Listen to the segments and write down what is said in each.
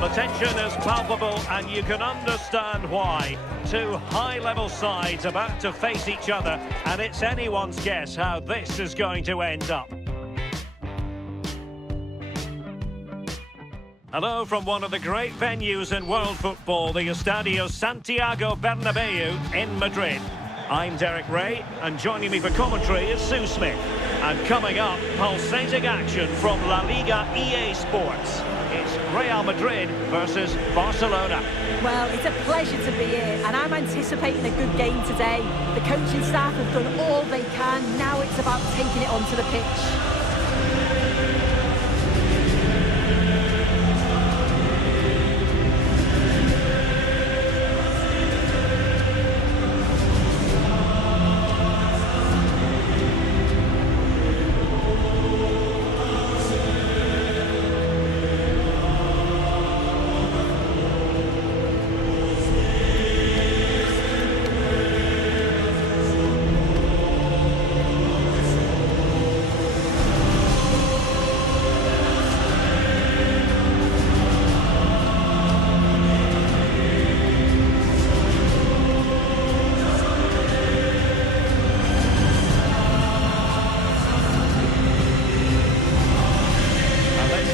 The tension is palpable and you can understand why. Two high-level sides about to face each other, and it's anyone's guess how this is going to end up. Hello from one of the great venues in world football, the Estadio Santiago Bernabeu in Madrid. I'm Derek Ray, and joining me for commentary is Sue Smith. And coming up, pulsating action from La Liga EA Sports. It's Real Madrid versus Barcelona. Well, it's a pleasure to be here, and I'm anticipating a good game today. The coaching staff have done all they can. Now it's about taking it onto the pitch.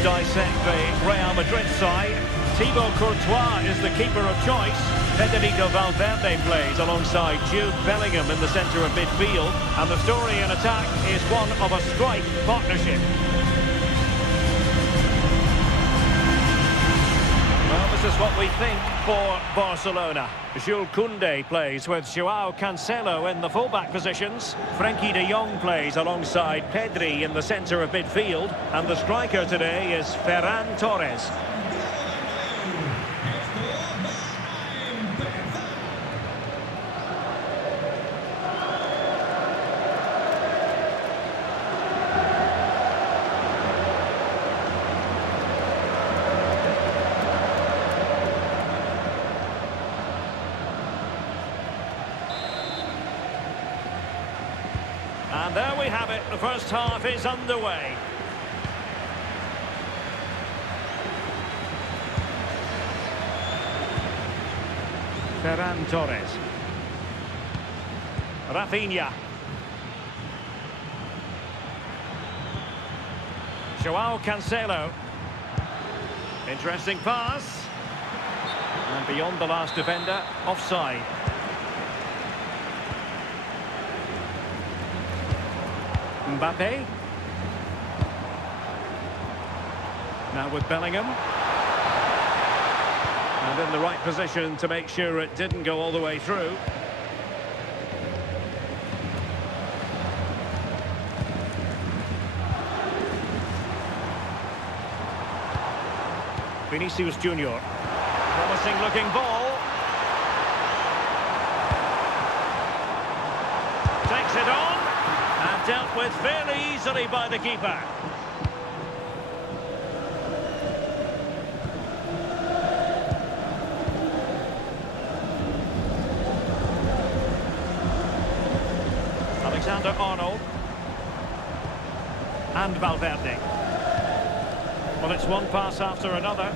Dissect the Real Madrid side. Thibaut Courtois is the keeper of choice. Federico Valverde plays alongside Jude Bellingham in the centre of midfield. And the story in attack is one of a strike partnership. Well, this is what we think for Barcelona. Jules Koundé plays with Joao Cancelo in the fullback positions. Frenkie de Jong plays alongside Pedri in the centre of midfield. And the striker today is Ferran Torres. And there we have it, the first half is underway. Ferran Torres. Rafinha. Joao Cancelo. Interesting pass. And beyond the last defender, offside. Mbappe. Now with Bellingham. And in the right position to make sure it didn't go all the way through. Vinicius Junior. Promising looking ball. Takes it on. And dealt with fairly easily by the keeper. Alexander-Arnold. And Valverde. Well, it's one pass after another.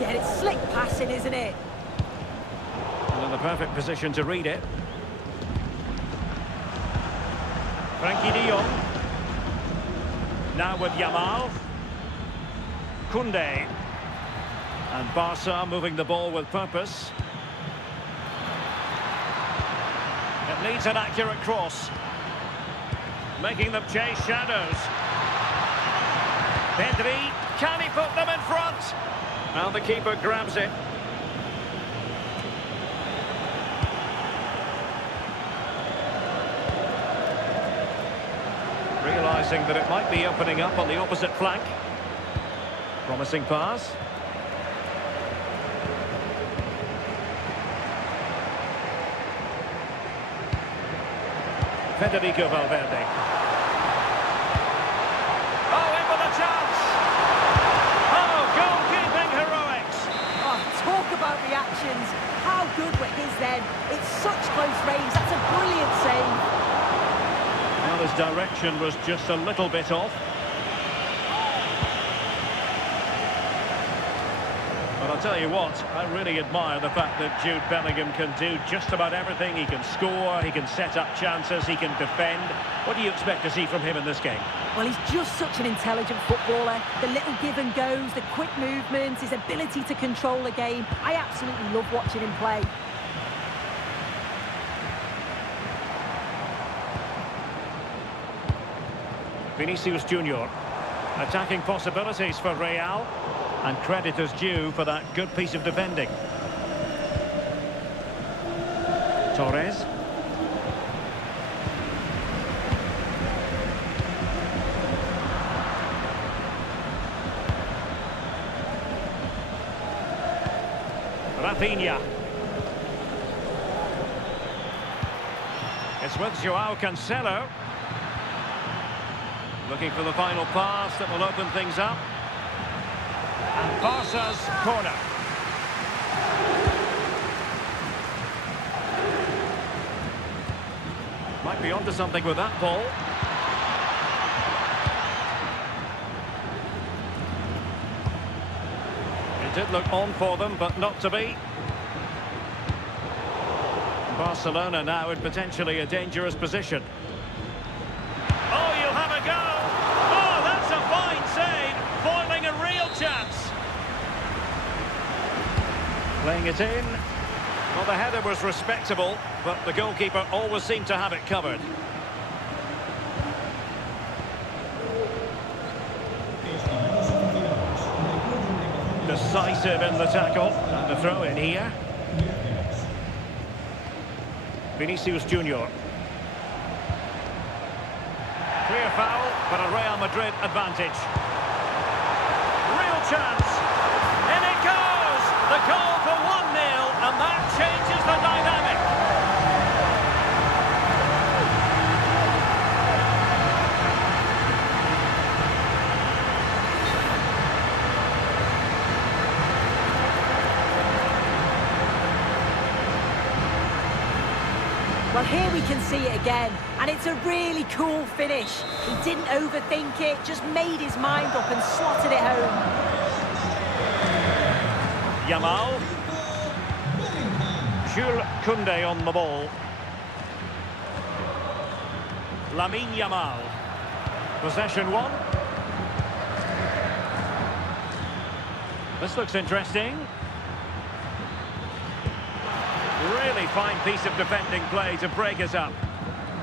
Yeah, it's slick passing, isn't it? And in the perfect position to read it. Frenkie de Jong. Now with Yamal. Koundé. And Barca moving the ball with purpose. It needs an accurate cross. Making them chase shadows. Pedri, can he put them in front? And the keeper grabs it. Realising that it might be opening up on the opposite flank. Promising pass. Federico Valverde. Oh, in with a chance! Oh, goalkeeping heroics! Oh, talk about reactions. How good were his then? It's such close range. That's a brilliant save. Well, his direction was just a little bit off. But I'll tell you what, I really admire the fact that Jude Bellingham can do just about everything. He can score, he can set up chances, he can defend. What do you expect to see from him in this game? Well, he's just such an intelligent footballer. The little give and goes, the quick movements, his ability to control the game. I absolutely love watching him play. Vinicius Junior. Attacking possibilities for Real. And credit is due for that good piece of defending. Torres. Rafinha. It's with Joao Cancelo. Looking for the final pass that will open things up. And Barca's corner. Might be onto something with that ball. It did look on for them, but not to be. Barcelona now in potentially a dangerous position. Oh, you'll have a go! Oh, that's a fine save! Foiling a real chance! Playing it in. Well, the header was respectable, but the goalkeeper always seemed to have it covered. Decisive in the tackle. And the throw in here. Vinicius Junior. Clear foul, but a Real Madrid advantage. Real chance. In it goes! The goal for 1-0, and that changes the dynamic. Well, here we can see it again, and it's a really cool finish. He didn't overthink it, just made his mind up and slotted it home. Yamal. Jules Koundé on the ball. Lamine Yamal. Possession one. This looks interesting. Really fine piece of defending play to break us up.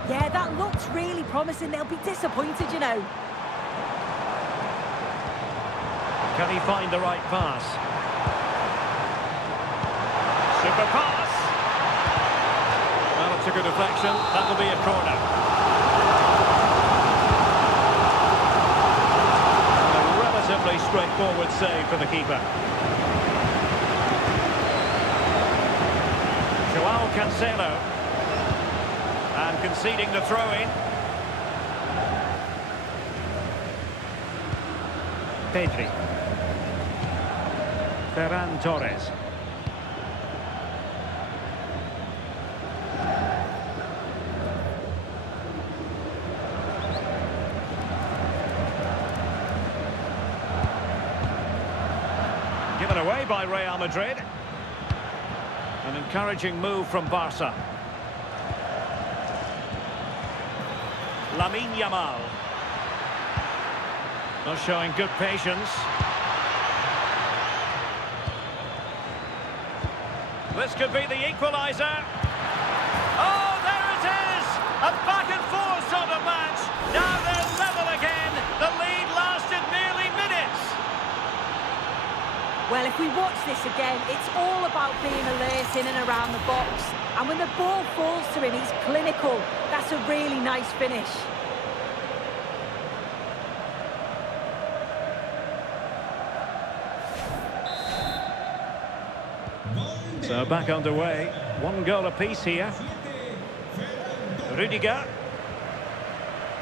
Yeah, that looks really promising. They'll be disappointed, you know. Can he find the right pass? Super pass. Well, it took a deflection. That'll be a corner. A relatively straightforward save for the keeper. Joao Cancelo. And conceding the throw-in. Pedri. Ferran Torres. Given away by Real Madrid. An encouraging move from Barca. Lamine Yamal. Not showing good patience. This could be the equaliser. Oh, there it is! A back and forth sort of match. Now they're level again. The lead lasted merely minutes. Well, if we watch this again, it's all about being alert in and around the box. And when the ball falls to him, he's clinical. That's a really nice finish. So back underway. One goal apiece here. Rudiger.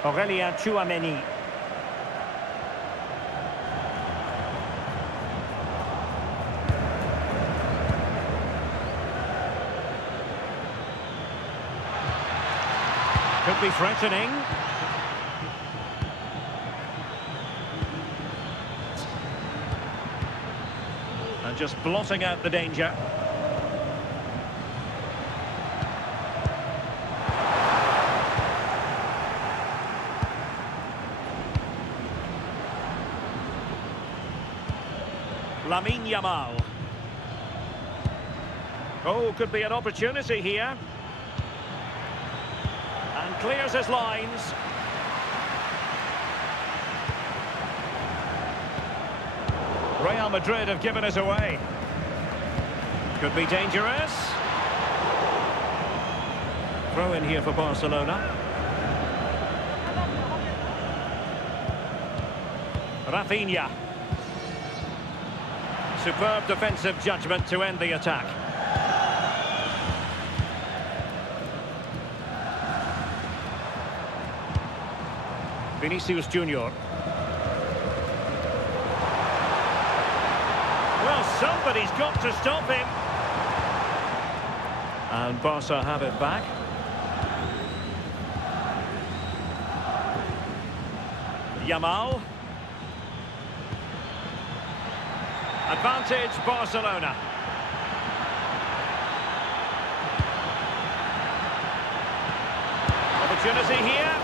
Aurélien Tchouameni. Could be threatening. And just blotting out the danger. Lamine Yamal. Oh, could be an opportunity here. And clears his lines. Real Madrid have given us away. Could be dangerous. Throw in here for Barcelona. Rafinha. Superb defensive judgment to end the attack. Vinicius Junior. Well, somebody's got to stop him. And Barca have it back. Yamal. Advantage Barcelona. Opportunity here.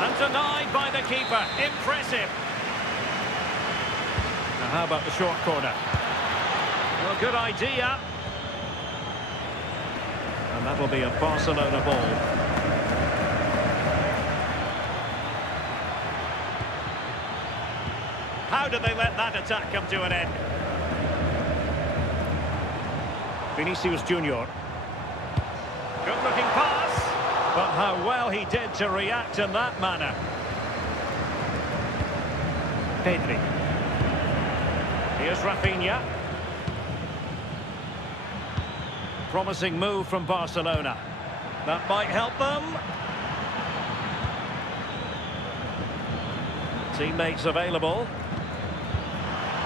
And denied by the keeper. Impressive. Now how about the short corner? Well, good idea. And that'll be a Barcelona ball. How did they let that attack come to an end? Vinicius Junior. Good looking pass. But how well he did to react in that manner. Pedri. Here's Rafinha. Promising move from Barcelona. That might help them. Teammates available.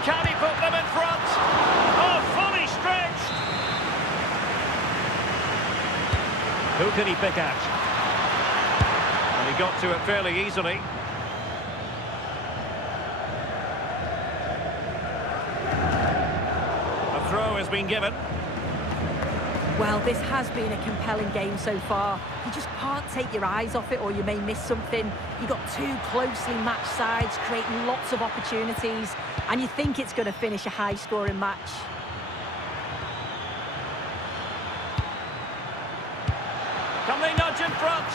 Can he put them in front? Oh, fully stretched. Who can he pick out? And he got to it fairly easily. A throw has been given. Well, this has been a compelling game so far. You just can't take your eyes off it or you may miss something. You've got two closely matched sides creating lots of opportunities and you think it's going to finish a high-scoring match. Can they nudge in front?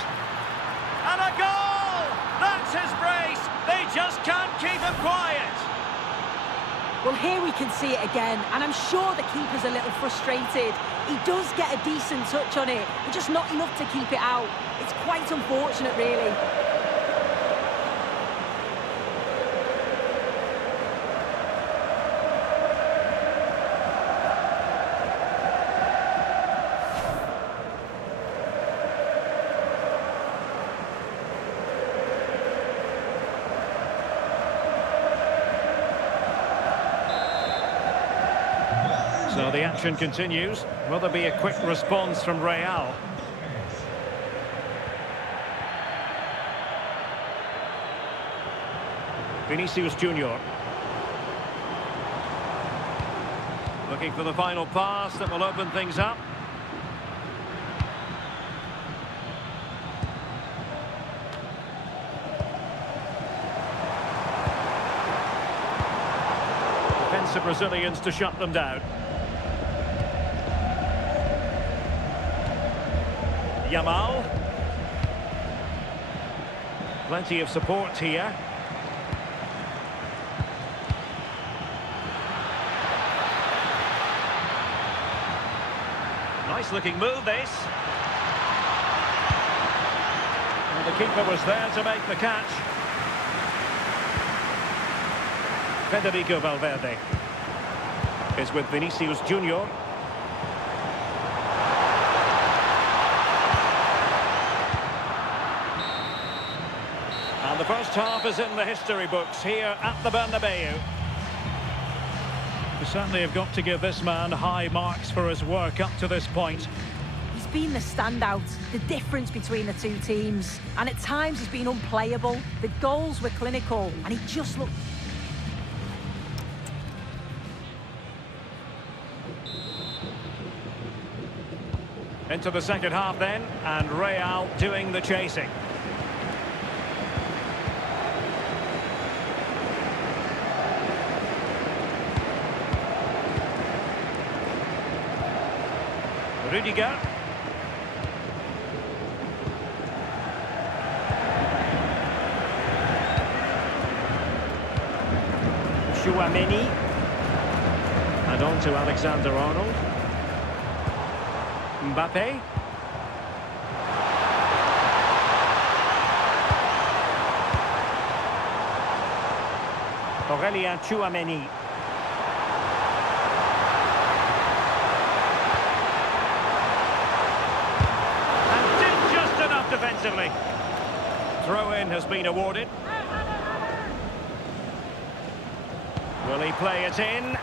And a goal! That's his brace! They just can't keep him quiet! Well, here we can see it again, and I'm sure the keeper's a little frustrated. He does get a decent touch on it, but just not enough to keep it out. It's quite unfortunate, really. So the action continues. Will there be a quick response from Real? Vinicius Junior. Looking for the final pass that will open things up. Defensive Brazilians to shut them down. Yamal. Plenty of support here. Nice looking move this. And the keeper was there to make the catch. Federico Valverde is with Vinicius Junior. And the first half is in the history books here at the Bernabeu. We certainly have got to give this man high marks for his work up to this point. He's been the standout, the difference between the two teams. And at times he's been unplayable. The goals were clinical, and he just looked... Into the second half then, and Real doing the chasing. Rudiger. Chouameni. And on to Alexander-Arnold. Mbappe. Aurélien Chouameni. And did just enough defensively. Throw-in has been awarded. Will he play it in?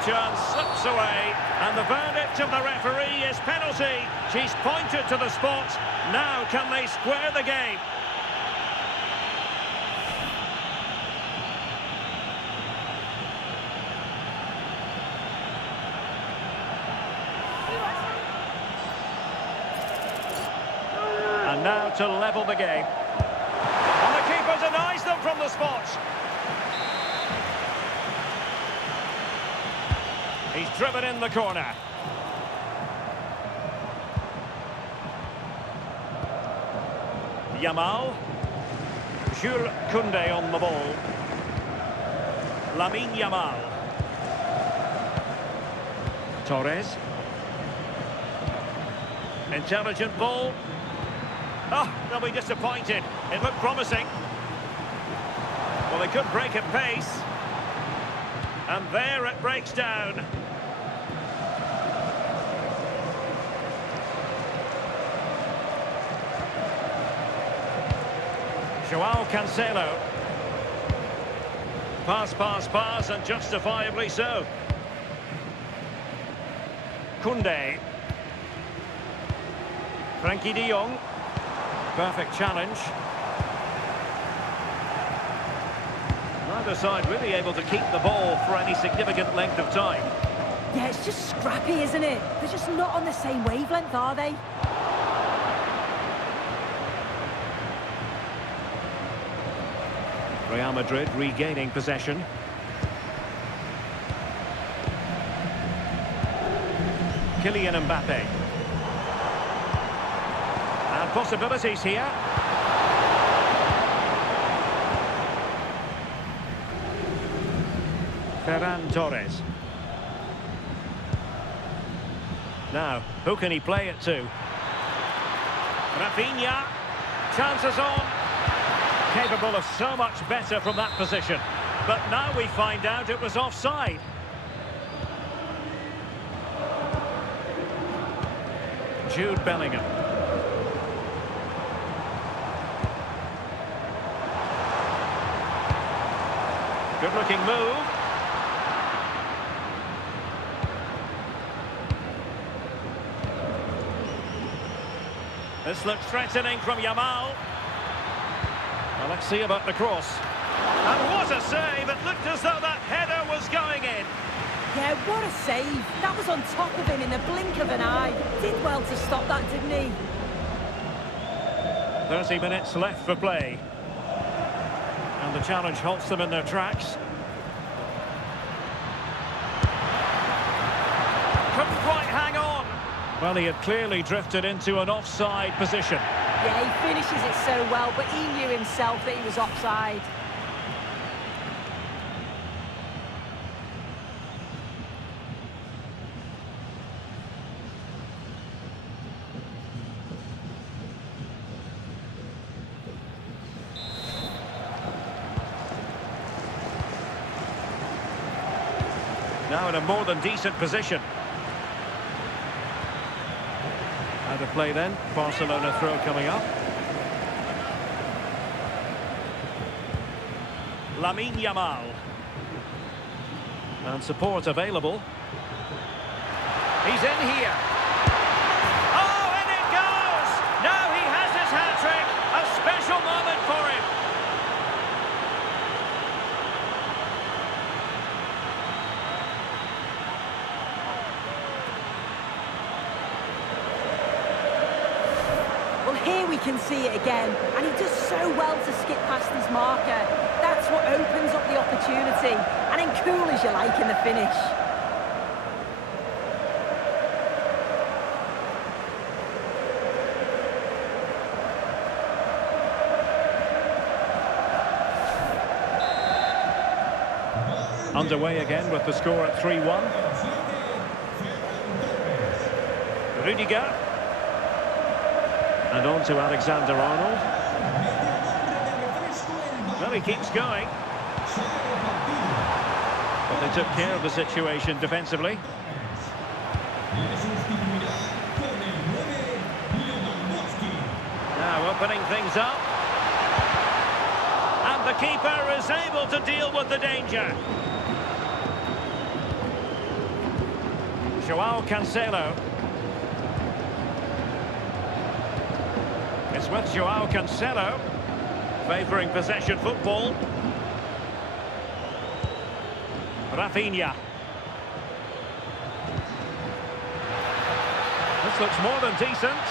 Chance slips away, and the verdict of the referee is penalty. She's pointed to the spot. Now can they square the game? And now to level the game. And the keeper denies them from the spot. He's driven in the corner. Yamal. Jules Koundé on the ball. Lamine Yamal. Torres. Intelligent ball. Oh, they'll be disappointed. It looked promising. Well, they could break at pace. And there it breaks down. Joao Cancelo. Pass, and justifiably so. Koundé. Frankie de Jong. Perfect challenge. Neither side really able to keep the ball for any significant length of time. Yeah, it's just scrappy, isn't it? They're just not on the same wavelength, are they? Real Madrid regaining possession. Kylian Mbappé. And possibilities here. Ferran Torres. Now, who can he play it to? Rafinha. Chances on. Capable of so much better from that position. But now we find out it was offside. Jude Bellingham. Good-looking move. This looks threatening from Yamal. Well, let's see about the cross. And what a save! It looked as though that header was going in. Yeah, what a save. That was on top of him in the blink of an eye. Did well to stop that, didn't he? 30 minutes left for play. And the challenge halts them in their tracks. Couldn't quite hang on. Well, he had clearly drifted into an offside position. Yeah, he finishes it so well, but he knew himself that he was offside. Now in a more than decent position. Out of play then. Barcelona throw coming up. Lamine Yamal. And support available. He's in here. Oh, and it goes! Now he has his hat-trick. A special moment for him. can see it again, and he does so well to skip past his marker. That's what opens up the opportunity, and then cool as you like in the finish. Underway again with the score at 3-1. Rudiger. And on to Alexander-Arnold. Well, he keeps going. But they took care of the situation defensively. Now opening things up. And the keeper is able to deal with the danger. Joao Cancelo. It's with Joao Cancelo, favouring possession football. Rafinha. This looks more than decent.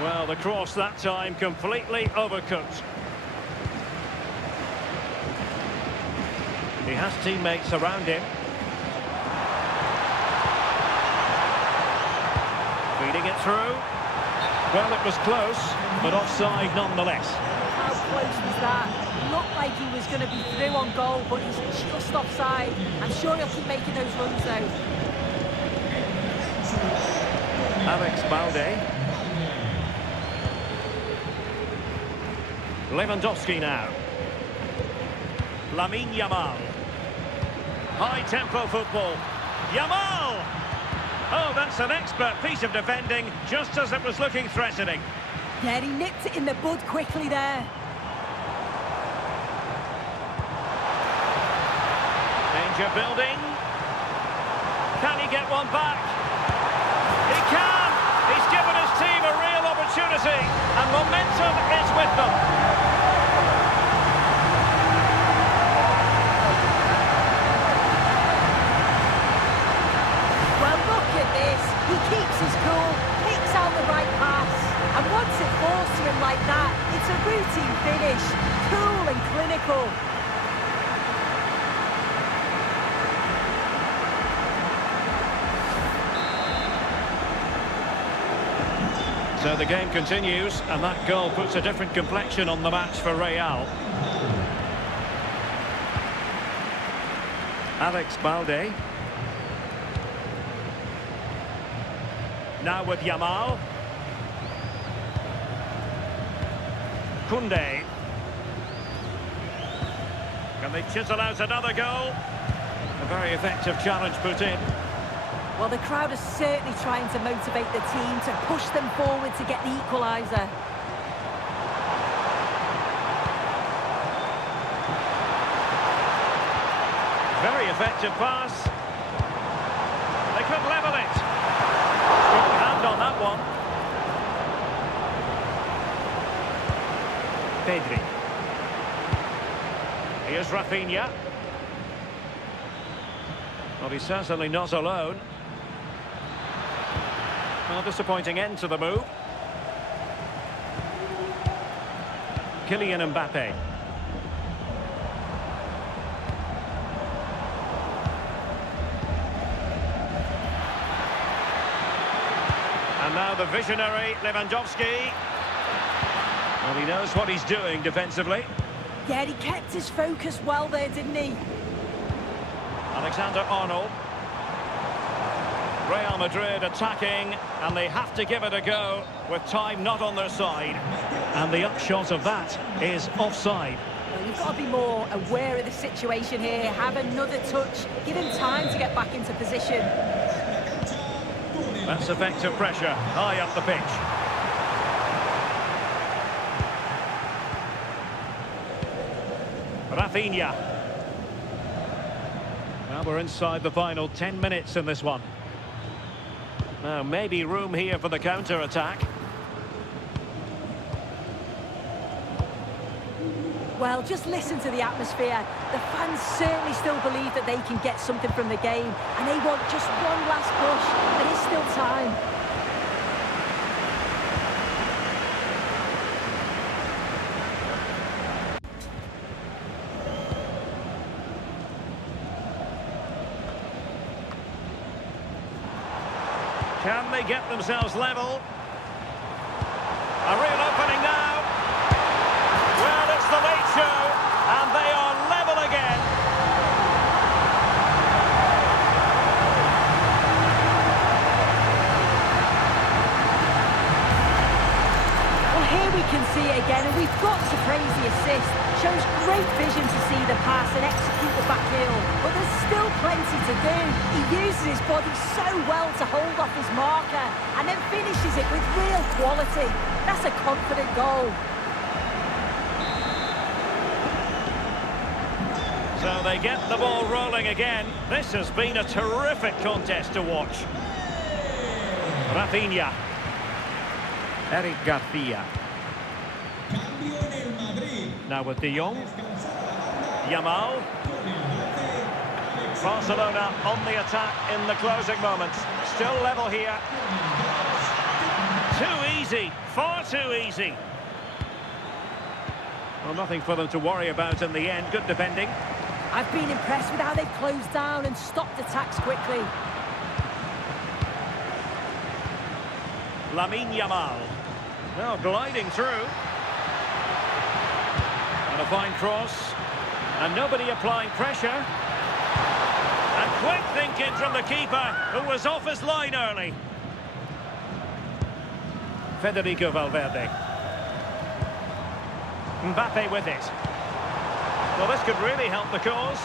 Well, the cross that time completely overcooked. He has teammates around him. Feeding it through. Well, it was close, but offside nonetheless. How close was that? Looked like he was going to be through on goal, but he's just offside. I'm sure he'll keep making those runs, though. Alex Balde. Lewandowski now. Lamine Yamal. High-tempo football. Yamal! Oh, that's an expert piece of defending, just as it was looking threatening. Yeah, he nipped it in the bud quickly there. Danger building. Can he get one back? He can! He's given his team a real opportunity, and momentum is with them. He keeps his cool, picks out the right pass, and once it falls to him like that, it's a routine finish, cool and clinical. So the game continues, and that goal puts a different complexion on the match for Real. Alex Balde. Now with Yamal. Koundé. Can they chisel out another goal? A very effective challenge put in. Well, the crowd is certainly trying to motivate the team to push them forward to get the equaliser. Very effective pass. They could level it. Strong hand on that one. Pedri. Here's Rafinha. Well, he's certainly not alone. Well, disappointing end to the move. Kylian Mbappé. And now the visionary Lewandowski. Well, he knows what he's doing defensively. Yeah, he kept his focus well there, didn't he? Alexander-Arnold. Real Madrid attacking, and they have to give it a go with time not on their side. And the upshot of that is offside. Well, you've got to be more aware of the situation here. Have another touch. Give him time to get back into position. That's effective pressure high up the pitch. Rafinha. Well, we're inside the final 10 minutes in this one. Now, maybe room here for the counter-attack. Well, just listen to the atmosphere. The fans certainly still believe that they can get something from the game, and they want just one last push. There is still time. Can they get themselves level? A real opening now. Well, it's the late show, and they are level again. Well, here we can see it again, and we've got to praise the assist. Shows great vision to see the pass and execute the back heel. But there's still plenty to do. He uses his body so well to hold off his marker and then finishes it with real quality. That's a confident goal. So they get the ball rolling again. This has been a terrific contest to watch. Rafinha. Eric Garcia. Now with De Jong. Yamal. Barcelona on the attack in the closing moments. Still level here. Too easy. Far too easy. Well, nothing for them to worry about in the end. Good defending. I've been impressed with how they've closed down and stopped attacks quickly. Lamine Yamal. Now gliding through. And a fine cross. And nobody applying pressure. And quick thinking from the keeper, who was off his line early. Federico Valverde. Mbappe with it. Well, this could really help the cause.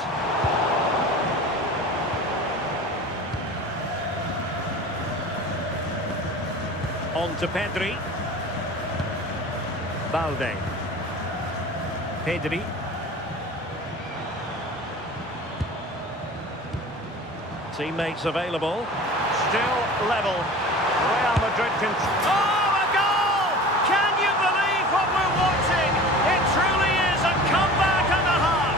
On to Pedri. Balde. Pedri. Teammates available. Still level. Real Madrid can... Oh, a goal! Can you believe what we're watching? It truly is a comeback and a half.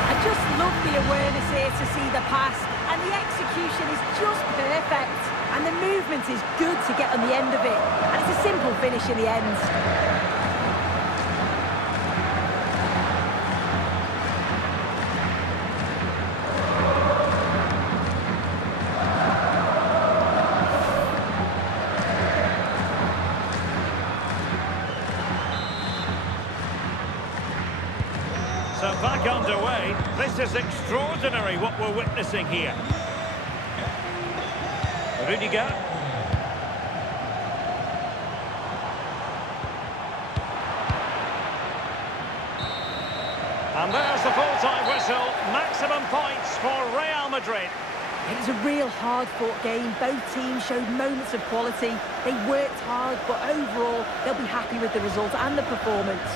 I just love the awareness here to see the pass, and the execution is just perfect. And the movement is good to get on the end of it. And it's a simple finish in the end. So back underway. This is extraordinary what we're witnessing here. Rudiger. And there's the full-time whistle. Maximum points for Real Madrid. It was a real hard-fought game. Both teams showed moments of quality. They worked hard, but overall, they'll be happy with the result and the performance.